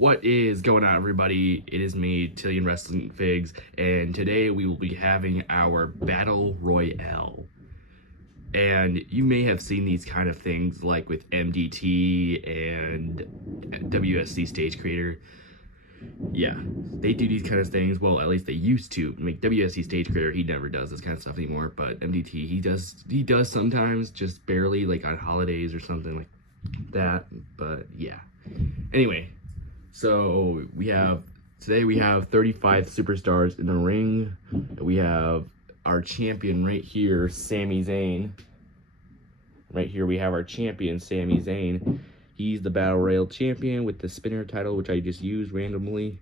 What is going on, everybody? It is me, Tillian Wrestling Figs, and today we will be having our Battle Royale. And you may have seen these kind of things like with MDT and WSC Stage Creator. Yeah, they do these kind of things. Well, at least they used to. I mean, WSC Stage Creator, he never does this kind of stuff anymore. But MDT, he does sometimes, just barely, like on holidays or something like that. But yeah. Anyway. So today we have 35 superstars in the ring. We have our champion right here, Sami Zayn. Right here we have our champion, Sami Zayn. He's the Battle Royale champion with the spinner title, which I just used randomly.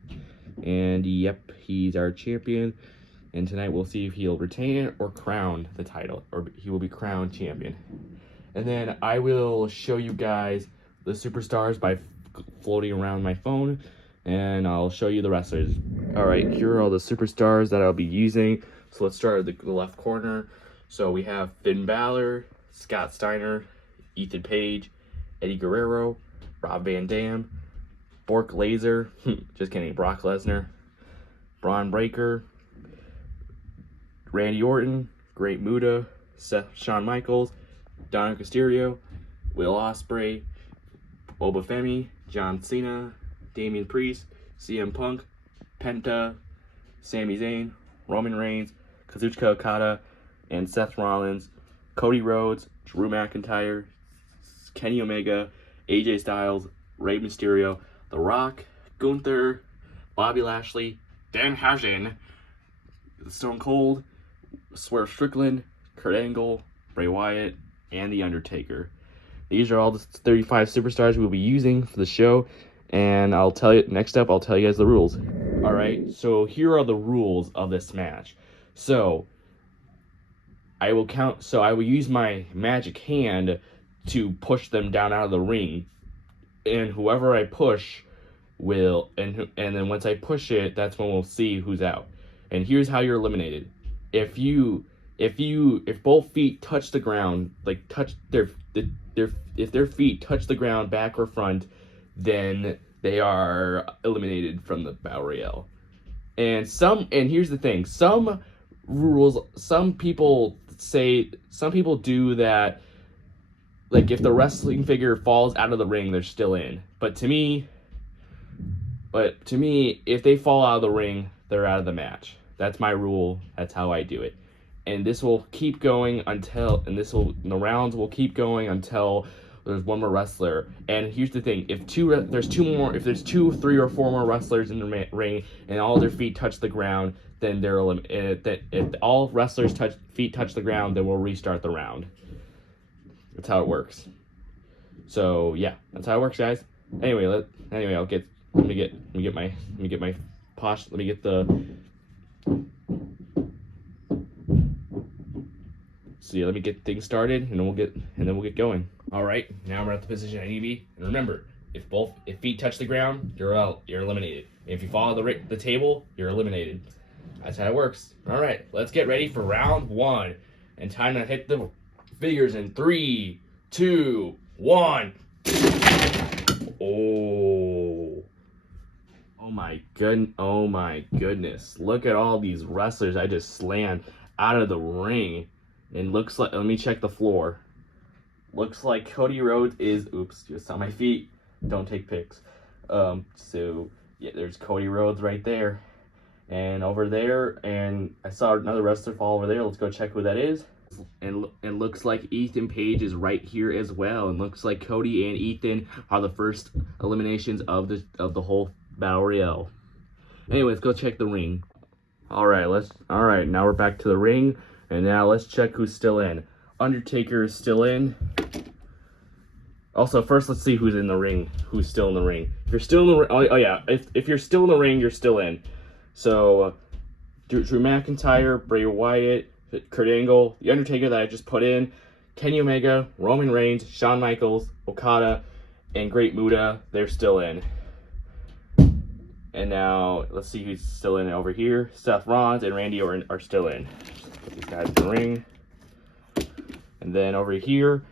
And yep, he's our champion. And tonight we'll see if he'll retain it or crown the title, or he will be crowned champion. And then I will show you guys the superstars by floating around my phone, and I'll show you the wrestlers. Alright, here are all the superstars that I'll be using. So let's start at the left corner. So we have Finn Balor, Scott Steiner, Ethan Page, Eddie Guerrero, Rob Van Dam, Bork Laser, just kidding, Brock Lesnar, Braun Breaker, Randy Orton, Great Muta, Shawn Michaels, Donna Castillo, Will Ospreay, Oba Femi, John Cena, Damian Priest, CM Punk, Penta, Sami Zayn, Roman Reigns, Kazuchika Okada, and Seth Rollins, Cody Rhodes, Drew McIntyre, Kenny Omega, AJ Styles, Rey Mysterio, The Rock, Gunther, Bobby Lashley, Dan Housen, Stone Cold, Swerve Strickland, Kurt Angle, Bray Wyatt, and The Undertaker. These are all the 35 superstars we'll be using for the show, and I'll tell you next up. I'll tell you guys the rules. All right, so here are the rules of this match. So I will count. So I will use my magic hand to push them down out of the ring, and whoever I push will, and then once I push it, that's when we'll see who's out. And here's how you're eliminated. If both feet touch the ground, like touch if their feet touch the ground back or front, then they are eliminated from the Battle Royale. And here's the thing, some people do that, like if the wrestling figure falls out of the ring, they're still in. But to me, if they fall out of the ring, they're out of the match. That's my rule. That's how I do it. And this will keep going the rounds will keep going until there's one more wrestler. And here's the thing: if there's two, three, or four more wrestlers in the ring, and all their feet touch the ground, then they're eliminated. If all wrestlers' feet touch the ground, then we'll restart the round. That's how it works. So yeah, that's how it works, guys. Anyway, let me get my posh. Let me get the. So yeah, let me get things started, and then we'll get going. All right, now we're at the position I need to be. And remember, if feet touch the ground, you're out. You're eliminated. If you fall the table, you're eliminated. That's how it works. All right, let's get ready for round one, and time to hit the figures in 3, 2, 1. Oh my goodness! Look at all these wrestlers I just slammed out of the ring. And looks like, let me check the floor. Looks like Cody Rhodes is, oops, just on my feet. Don't take pics. So yeah, there's Cody Rhodes right there. And over there, and I saw another wrestler fall over there. Let's go check who that is. And looks like Ethan Page is right here as well. And looks like Cody and Ethan are the first eliminations of the whole Battle Royale. Anyway, let's go check the ring. All right, now we're back to the ring. And now let's check who's still in. Undertaker is still in. Also, first let's see who's in the ring. Who's still in the ring? If you're still in the ring, oh yeah. If you're still in the ring, you're still in. So, Drew McIntyre, Bray Wyatt, Kurt Angle, The Undertaker that I just put in, Kenny Omega, Roman Reigns, Shawn Michaels, Okada, and Great Muta, they're still in. And now let's see who's still in over here. Seth Rollins and Randy Orton are still in. Put these guys in the ring. And then over here,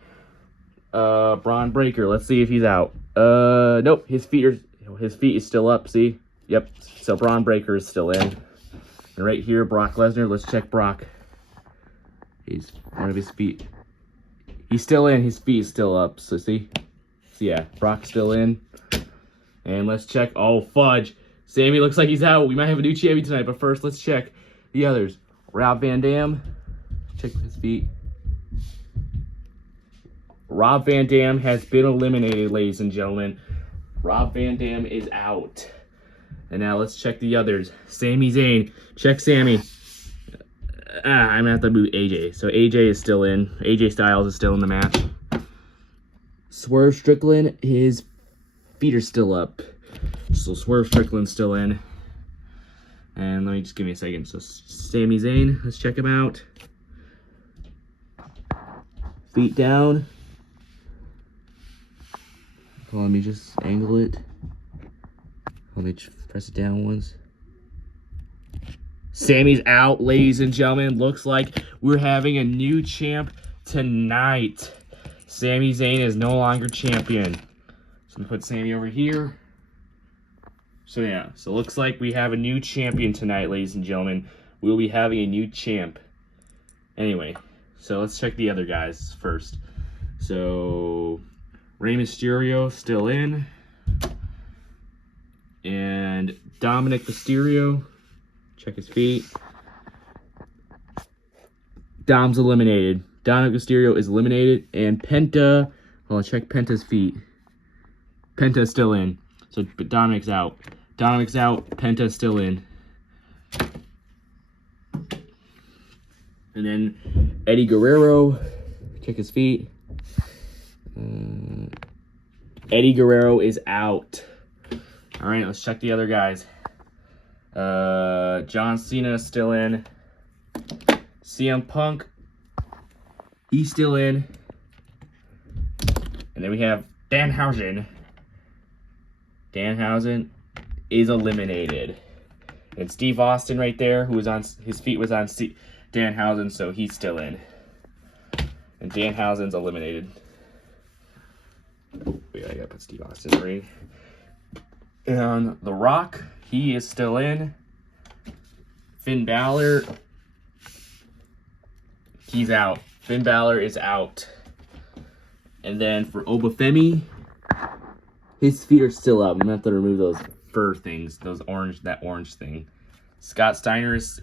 Braun Breaker. Let's see if he's out. Nope. His feet are his feet is still up, see? Yep, so Braun Breaker is still in. And right here, Brock Lesnar, let's check Brock. He's one of his feet. He's still in, his feet is still up, so see? So yeah, Brock's still in. And let's check, oh fudge. Sammy looks like he's out. We might have a new champion tonight, but first let's check the others. Rob Van Dam, check his feet. Rob Van Dam has been eliminated, ladies and gentlemen. Rob Van Dam is out. And now let's check the others. Sami Zayn, check Sammy. I'm gonna have to move AJ. So AJ is still in. AJ Styles is still in the match. Swerve Strickland, his feet are still up. So Swerve Strickland's still in. And let me just give me a second. So Sami Zayn, let's check him out. Feet down. Well, let me just angle it. Let me press it down once. Sammy's out, ladies and gentlemen. Looks like we're having a new champ tonight. Sami Zayn is no longer champion. So we put Sammy over here. So yeah, so looks like we have a new champion tonight, ladies and gentlemen. We'll be having a new champ. Anyway, so let's check the other guys first. So Rey Mysterio still in. And Dominic Mysterio, check his feet. Dom's eliminated. Dominic Mysterio is eliminated. And Penta, well, check Penta's feet. Penta's still in. So but Dominic's out. Dominic's out. Penta's still in. And then Eddie Guerrero, check his feet. Eddie Guerrero is out. All right, let's check the other guys. John Cena is still in. CM Punk, he's still in. And then we have Danhausen. Danhausen is eliminated. And Steve Austin right there, who was on his feet was on Danhausen, so he's still in. And Danhausen's eliminated. Wait, I gotta put Steve Austin in the ring. And The Rock, he is still in. Finn Balor, he's out. Finn Balor is out. And then for Obafemi, his feet are still up. I'm gonna have to remove those fur things, that orange thing. Scott Steiner's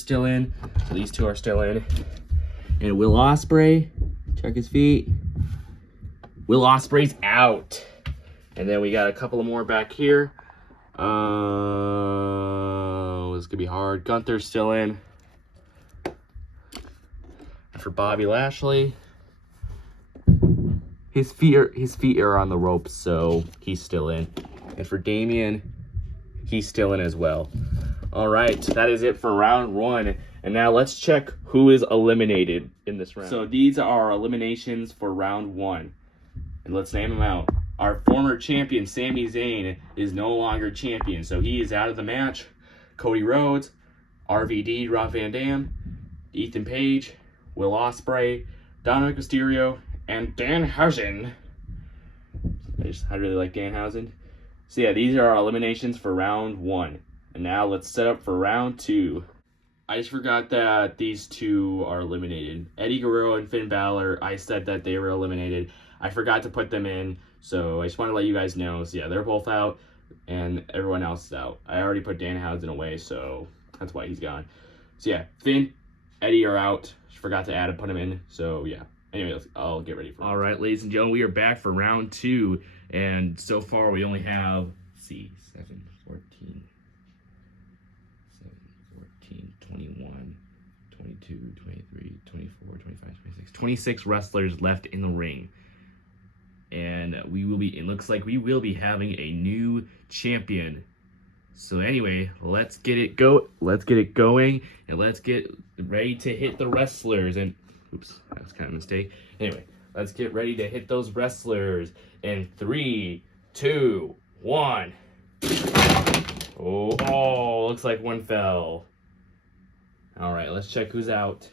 still in. So these two are still in. And Will Ospreay, check his feet. Will Ospreay's out. And then we got a couple of more back here. This is gonna be hard. Gunther's still in. And for Bobby Lashley, his feet are on the ropes, so he's still in. And for Damian, he's still in as well. All right, that is it for round one. And now let's check who is eliminated in this round. So these are our eliminations for round one. And let's name them out. Our former champion, Sami Zayn, is no longer champion, so he is out of the match. Cody Rhodes, RVD, Rob Van Dam, Ethan Page, Will Ospreay, Dominic Mysterio, and Danhausen. I really like Danhausen. So yeah, these are our eliminations for round one. And now let's set up for round two. I just forgot that these two are eliminated. Eddie Guerrero and Finn Balor, I said that they were eliminated. I forgot to put them in, so I just want to let you guys know. So yeah, they're both out, and everyone else is out. I already put Danhausen away, so that's why he's gone. So yeah, Finn, Eddie are out. Just forgot to put them in, so yeah. Anyway, I'll get ready for it. All right, ladies and gentlemen, we are back for round two, and so far we only have, let's see, 7, 14, 21, 22, 23, 24, 25, 26, 26 wrestlers left in the ring. And it looks like we will be having a new champion. So anyway, let's get it going, and let's get ready to hit the wrestlers. And oops, that was kind of a mistake. Anyway, let's get ready to hit those wrestlers in 3, 2, 1. Oh, looks like one fell. All right, let's check who's out.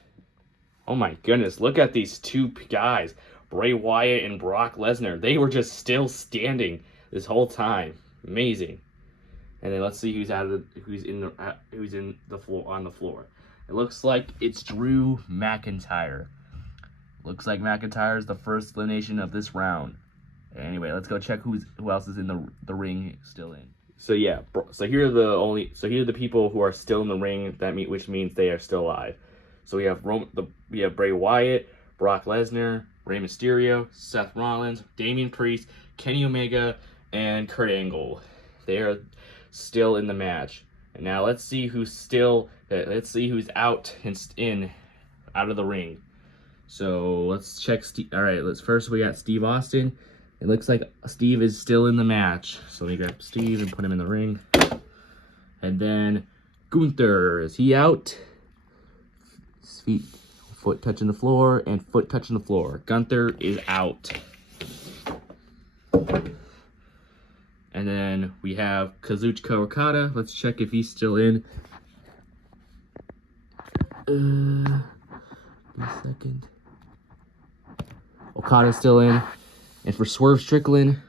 Oh my goodness, look at these two guys. Bray Wyatt and Brock Lesnar. They were just still standing this whole time. Amazing. And then let's see who's in the floor on the floor. It looks like it's Drew McIntyre. Looks like McIntyre is the first elimination of this round. Anyway, let's go check who else is in the ring still in. So yeah, so here are the people who are still in the ring, which means they are still alive. So we have Bray Wyatt, Brock Lesnar, Rey Mysterio, Seth Rollins, Damian Priest, Kenny Omega, and Kurt Angle. They are still in the match. And now let's see who's out out of the ring. So let's check all right, first we got Steve Austin. It looks like Steve is still in the match. So let me grab Steve and put him in the ring. And then Gunther, is he out? His foot touching the floor and foot touching the floor. Gunther is out. And then we have Kazuchika Okada. Let's check if he's still in. A second. Okada's still in. And for Swerve Strickland,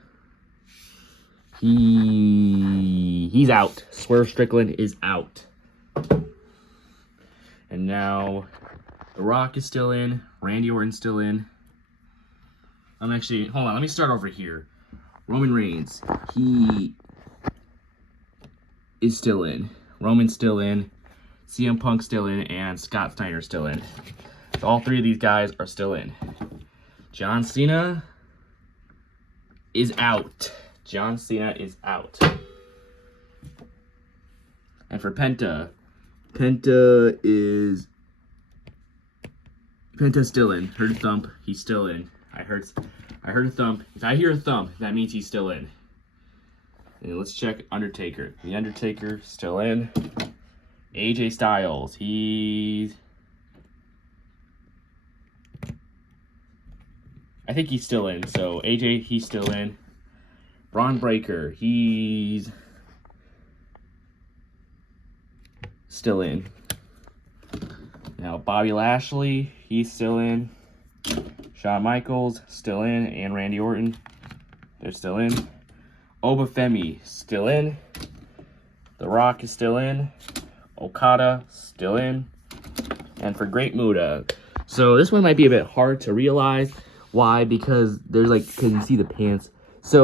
he's out. Swerve Strickland is out. And now The Rock is still in. Randy Orton's still in. Hold on, let me start over here. Roman Reigns, he is still in. Roman's still in. CM Punk's still in, and Scott Steiner's still in. So all three of these guys are still in. John Cena is out. John Cena is out. And for Penta's still in. Heard a thump. He's still in. I heard a thump. If I hear a thump, that means he's still in. And let's check Undertaker. The Undertaker still in. AJ Styles. I think he's still in. So AJ, he's still in. Braun Breaker. He's still in. Now Bobby Lashley. He's still in. Shawn Michaels, still in, and Randy Orton, they're still in. Obafemi, still in. The Rock is still in. Okada, still in. And for Great Muta. So this one might be a bit hard to realize. Why? Because there's because you see the pants. So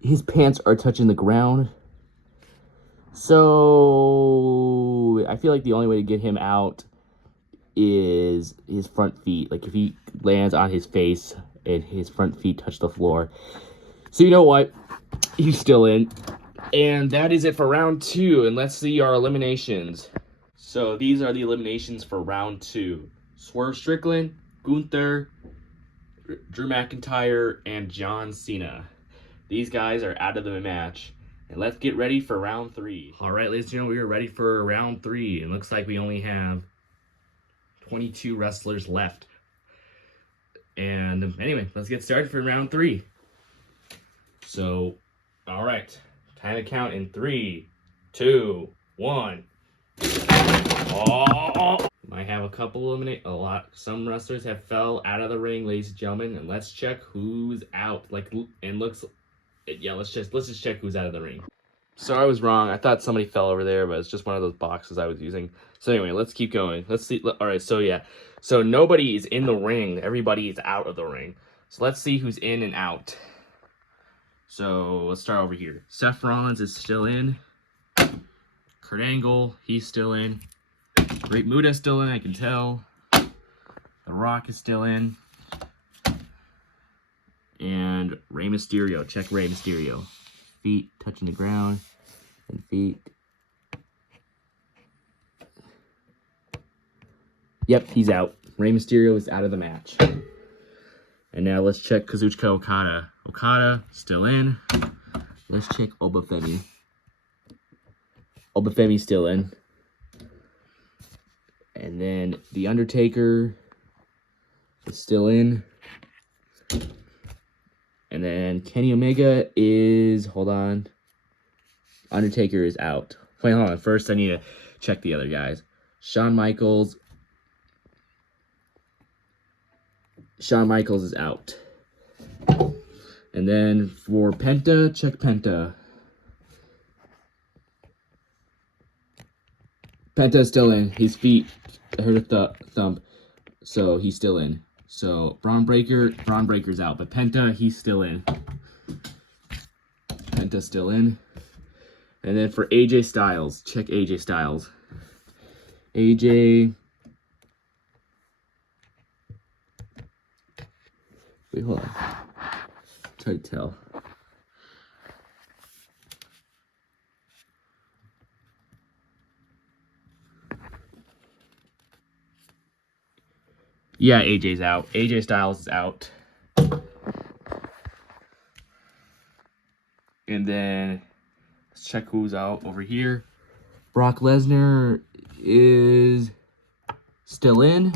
his pants are touching the ground. So I feel like the only way to get him out is his front feet. Like if he lands on his face and his front feet touch the floor. So you know what? He's still in. And that is it for round 2. And let's see our eliminations. So these are the eliminations for round 2. Swerve Strickland, Gunther, Drew McIntyre, and John Cena. These guys are out of the match. And let's get ready for round 3. All right, ladies and gentlemen, we are ready for round 3. It looks like we only have 22 wrestlers left. And anyway, let's get started for round 3. So, all right. Time to count in 3, 2, 1. Oh! Might have a couple some wrestlers have fell out of the ring, ladies and gentlemen. And let's check who's out. Let's just check who's out of the ring. So I was wrong. I thought somebody fell over there, but it's just one of those boxes I was using. So anyway, let's keep going. Let's see. All right, so yeah. So nobody is in the ring. Everybody is out of the ring. So let's see who's in and out. So let's start over here. Seth Rollins is still in. Kurt Angle, he's still in. Great Muta still in, I can tell. The Rock is still in. And Rey Mysterio. Check Rey Mysterio. Feet touching the ground. And feet. Yep, he's out. Rey Mysterio is out of the match. And now let's check Kazuchika Okada. Okada, still in. Let's check Obafemi. Obafemi's still in. And then The Undertaker is still in. And then Kenny Omega is, hold on. Undertaker is out. Wait, hold on. First, I need to check the other guys. Shawn Michaels is out. And then for Penta, check Penta. Penta's still in. His feet, I heard a thump, so he's still in. So Braun Breaker's out, but Penta, he's still in. Penta's still in. And then for AJ Styles, check AJ Styles. AJ. Wait, hold on. Try to tell. Yeah, AJ's out. AJ Styles is out. And then let's check who's out over here. Brock Lesnar is still in.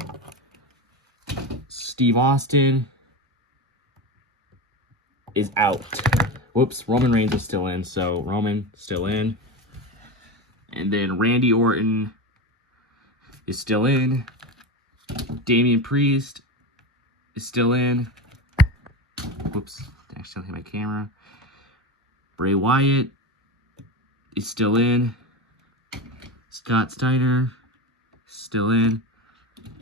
Steve Austin is out. Whoops, Roman Reigns is still in, so Roman still in. And then Randy Orton is still in. Damian Priest is still in. Whoops, I accidentally hit my camera. Bray Wyatt is still in. Scott Steiner still in.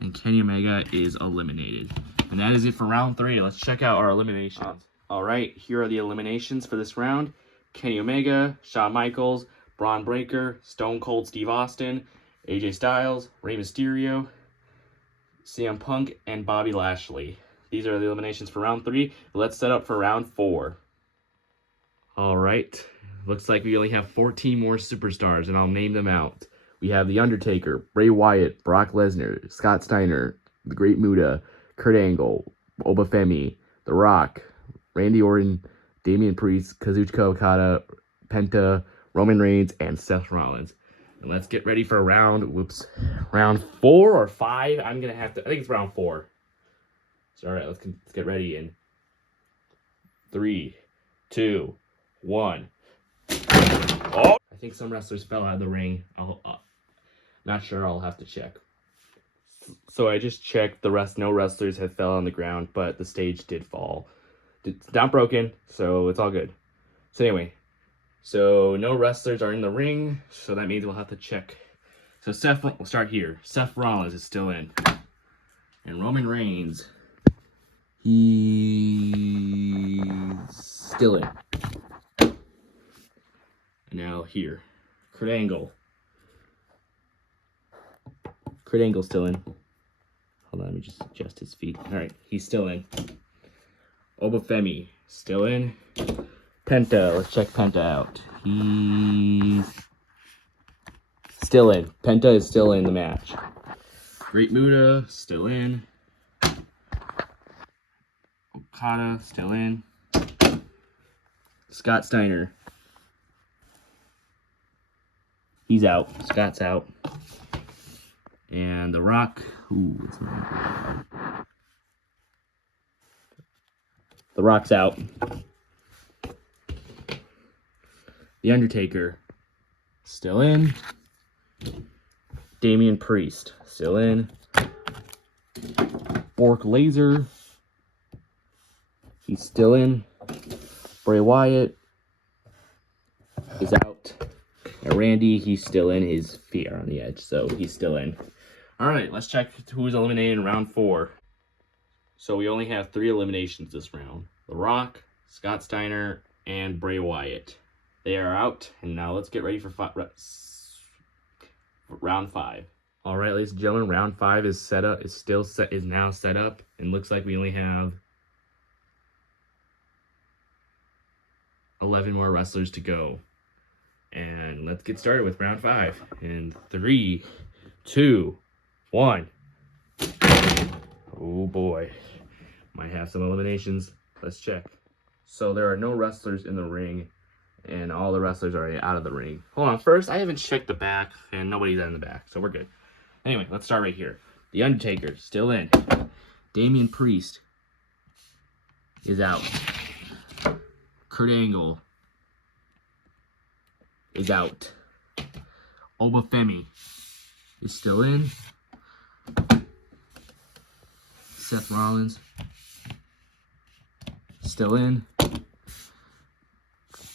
And Kenny Omega is eliminated. And that is it for round 3. Let's check out our eliminations. All right, here are the eliminations for this round. Kenny Omega, Shawn Michaels, Braun Breaker, Stone Cold Steve Austin, AJ Styles, Rey Mysterio, CM Punk, and Bobby Lashley. These are the eliminations for round 3. Let's set up for round 4. All right, looks like we only have 14 more superstars, and I'll name them out. We have The Undertaker, Bray Wyatt, Brock Lesnar, Scott Steiner, The Great Muta, Kurt Angle, Obafemi, The Rock, Randy Orton, Damian Priest, Kazuchika Okada, Penta, Roman Reigns, and Seth Rollins. And let's get ready for round 4 or 5? I think it's round 4. So, all right, let's get ready in 3, 2, 1. Oh! I think some wrestlers fell out of the ring. Not sure, I'll have to check. So I just checked, no wrestlers have fell on the ground, but the stage did fall. It's not broken, so it's all good. So anyway, no wrestlers are in the ring, so that means we'll have to check. So we'll start here. Seth Rollins is still in. And Roman Reigns, he's still in. And now here, Kurt Angle. Kurt Angle's still in. Hold on, let me just adjust his feet. All right, he's still in. Obafemi, still in. Penta, let's check Penta out. He's still in. Penta is still in the match. Great Muta, still in. Okada, still in. Scott Steiner. He's out. Scott's out. And The Rock. The Rock's out. The Undertaker, still in. Damian Priest, still in. Bork Laser, he's still in. Bray Wyatt is out. And Randy, he's still in. His feet are on the edge, so he's still in. All right, let's check who's eliminated in round 4. So we only have 3 eliminations this round. The Rock, Scott Steiner, and Bray Wyatt. They are out, and now let's get ready for round 5. All right, ladies and gentlemen, round 5 is set up. Is now set up, and looks like we only have 11 more wrestlers to go. And let's get started with round 5 in 3, 2, 1. Oh boy, might have some eliminations. Let's check. So there are no wrestlers in the ring, and all the wrestlers are out of the ring. Hold on, first, I haven't checked the back, and nobody's in the back, so we're good. Anyway, let's start right here. The Undertaker, still in. Damian Priest is out. Kurt Angle is out. Obafemi is still in. Seth Rollins still in.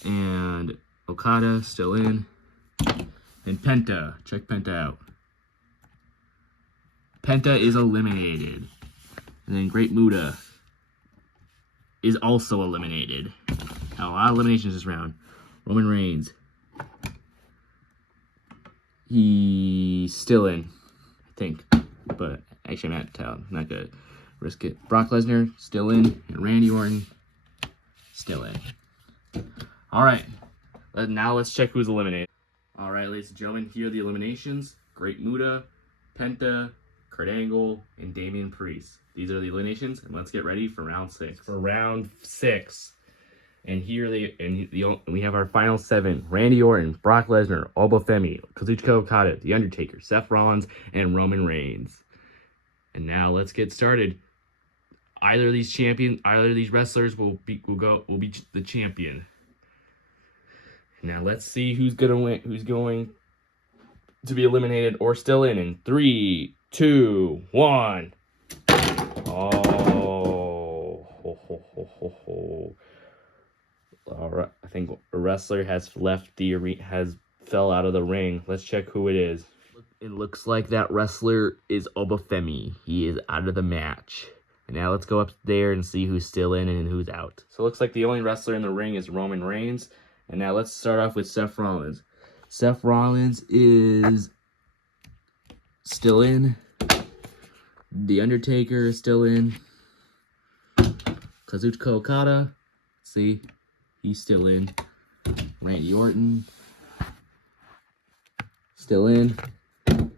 And Okada still in. And Penta. Check Penta out. Penta is eliminated. And then Great Muta is also eliminated. Now, a lot of eliminations this round. Roman Reigns. He's still in, I think. But actually, I'm not telling. Not good. Risk it. Brock Lesnar, still in. And Randy Orton, still in. Alright. Now let's check who's eliminated. Alright, ladies and gentlemen, here are the eliminations. Great Muta, Penta, Kurt Angle, and Damian Priest. These are the eliminations, and let's get ready for round 6. For round 6. And here we have our final 7. Randy Orton, Brock Lesnar, Obafemi, Kazuchika Okada, The Undertaker, Seth Rollins, and Roman Reigns. And now let's get started. Either of these wrestlers will be the champion. Now let's see who's gonna win, who's going to be eliminated or still in 3, 2, 1. Oh, ho, ho, ho, ho, ho. All right, I think a wrestler has left the arena, fell out of the ring. Let's check who it is. It looks like that wrestler is Obafemi. He is out of the match. And now let's go up there and see who's still in and who's out. So it looks like the only wrestler in the ring is Roman Reigns. And now let's start off with Seth Rollins. Seth Rollins is still in. The Undertaker is still in. Kazuchika Okada, see, he's still in. Randy Orton, still in.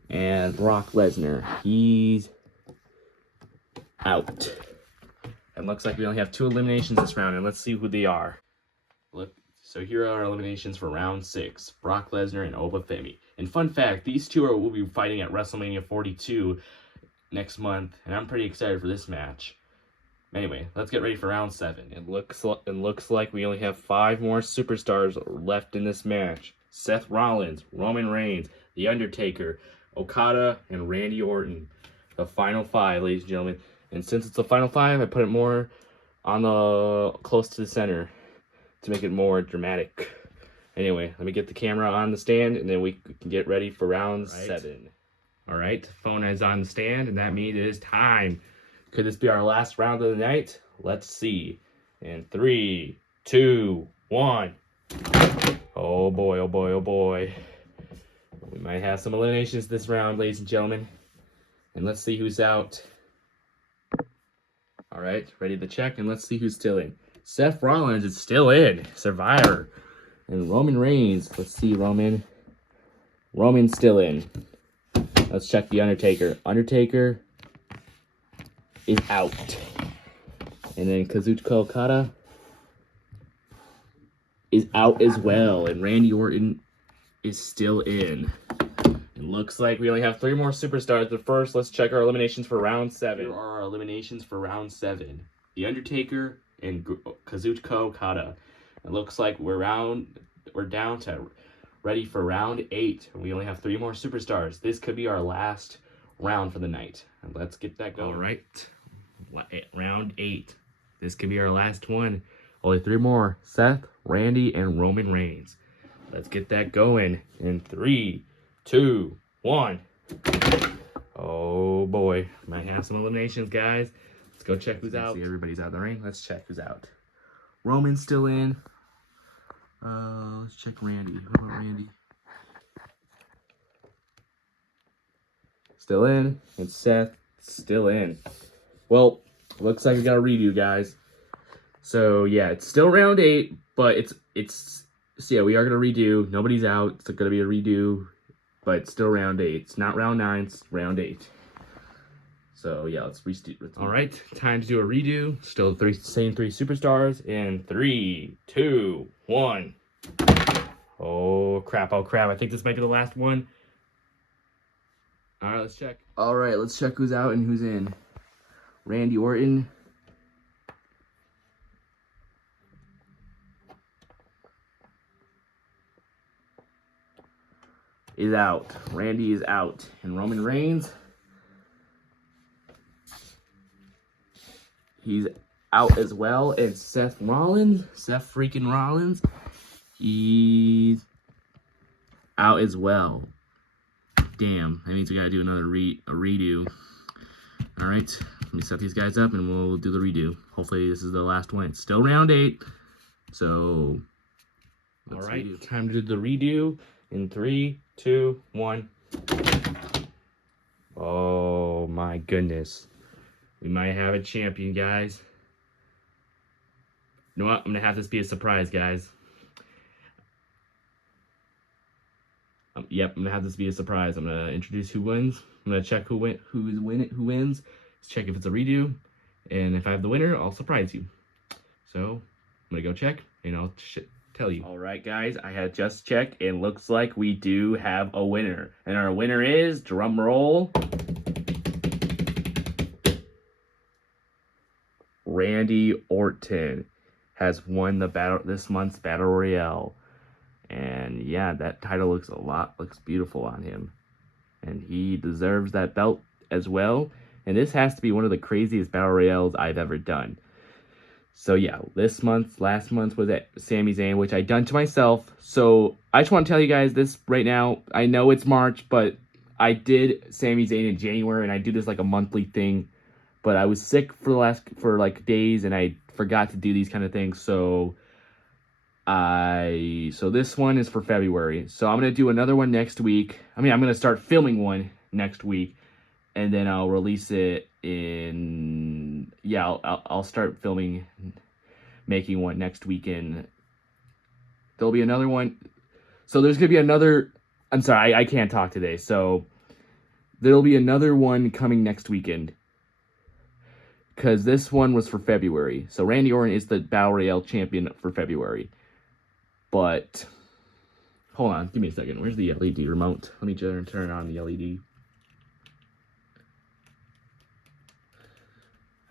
And Brock Lesnar, he's out. And looks like we only have 2 eliminations this round, and let's see who they are. Look, so here are our eliminations for round 6. Brock Lesnar and Obafemi. And fun fact, these two will be fighting at WrestleMania 42 next month, and I'm pretty excited for this match. Anyway, let's get ready for round 7. It looks like we only have 5 more superstars left in this match. Seth Rollins, Roman Reigns, The Undertaker, Okada, and Randy Orton. The final 5, ladies and gentlemen. And since it's the final 5, I put it more on the close to the center to make it more dramatic. Anyway, let me get the camera on the stand, and then we can get ready for round 7. All right, phone is on the stand, and that means it is time. Could this be our last round of the night? Let's see. In 3, 2, 1. Oh boy, oh boy, oh boy. We might have some eliminations this round, ladies and gentlemen. And let's see who's out. All right, ready to check, and let's see who's still in. Seth Rollins is still in, Survivor. And Roman Reigns, let's see, Roman's still in. Let's check The Undertaker. Undertaker is out. And then Kazuchika Okada is out as well. And Randy Orton is still in. It looks like we only have 3 more superstars, but first, let's check our eliminations for round 7. Here are our eliminations for round 7. The Undertaker and Kazuchika Okada. It looks like we're down to ready for round 8, and we only have 3 more superstars. This could be our last round for the night. And let's get that going. All right, round 8. This could be our last one. Only 3 more: Seth, Randy, and Roman Reigns. Let's get that going in 3, 2, 1. Oh boy, might have some eliminations, guys. Let's go check who's out. See, everybody's out of the ring. Let's check who's out. Roman's still in. Let's check Randy. What about Randy? Still in. And Seth, still in. Well, looks like we got a redo, guys. So yeah, it's still round 8, but so yeah, we are gonna redo. Nobody's out. It's gonna be a redo, but it's still round 8. It's not round 9. It's round 8. So yeah, let's restart. All right, time to do a redo. Still the same 3 superstars in 3, 2, 1. Oh crap! Oh crap! I think this might be the last one. All right, let's check. All right, let's check who's out and who's in. Randy Orton. Is out. Randy is out. And Roman Reigns, he's out as well. And Seth freaking Rollins He's out as well. Damn, that means we gotta do another redo. All right, let me set these guys up and we'll do the redo. Hopefully this is the last one. It's still round 8, so all right, time to do the redo in 3, 2, 1. Oh my goodness, we might have a champion, guys. You know what? I'm gonna have this be a surprise, guys. Yep, I'm gonna have this be a surprise. I'm gonna introduce who wins. I'm gonna check who wins. Let's check if it's a redo, and if I have the winner, I'll surprise you. So I'm gonna go check, and I'll tell you. All right, guys, I had just checked, and looks like we do have a winner, and our winner is, drum roll, Randy Orton has won this month's Battle Royale. And yeah, that title looks beautiful on him. And he deserves that belt as well. And this has to be one of the craziest Battle Royales I've ever done. So yeah, last month was at Sami Zayn, which I done to myself. So I just want to tell you guys this right now. I know it's March, but I did Sami Zayn in January, and I do this like a monthly thing. But I was sick for like days, and I forgot to do these kind of things. So this one is for February. So I'm going to do another one next week. I'm going to start filming one next week, and then I'll release it in, yeah, I'll start making one next weekend. There'll be another one. So there's going to be another, I'm sorry, I can't talk today. So there'll be another one coming next weekend, because this one was for February. So Randy Orton is the Battle Royale champion for February. But, hold on, give me a second. Where's the LED remote? Let me turn on the LED.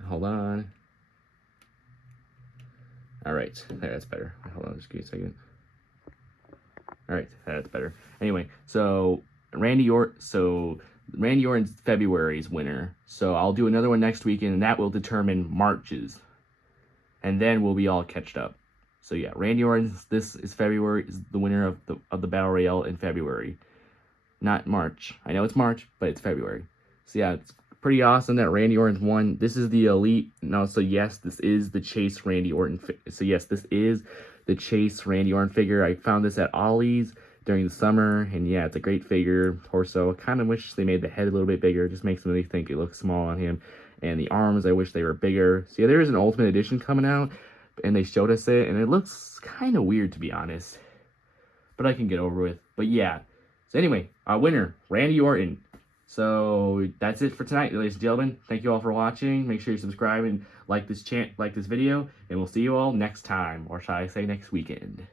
Hold on. All right, there, that's better. Hold on, just give me a second. All right, that's better. Anyway, so Randy Orton's February's winner. So I'll do another one next weekend, and that will determine March's. And then we'll be all catched up. So yeah, Randy Orton, this is February, is the winner of the Battle Royale in February. Not March. I know it's March, but it's February. So yeah, it's pretty awesome that Randy Orton's won. This is the Elite. No, so yes, this is the Chase Randy Orton. So yes, this is the Chase Randy Orton figure. I found this at Ollie's during the summer, and yeah, it's a great figure. Torso, I kind of wish they made the head a little bit bigger. It just makes me think it looks small on him. And the arms, I wish they were bigger. So yeah, there is an Ultimate Edition coming out, and they showed us it, and it looks kind of weird, to be honest, but I can get over with. But yeah, so anyway, our winner, Randy Orton. So that's it for tonight, ladies and gentlemen. Thank you all for watching. Make sure you subscribe and like this video, and we'll see you all next time, or shall I say next weekend.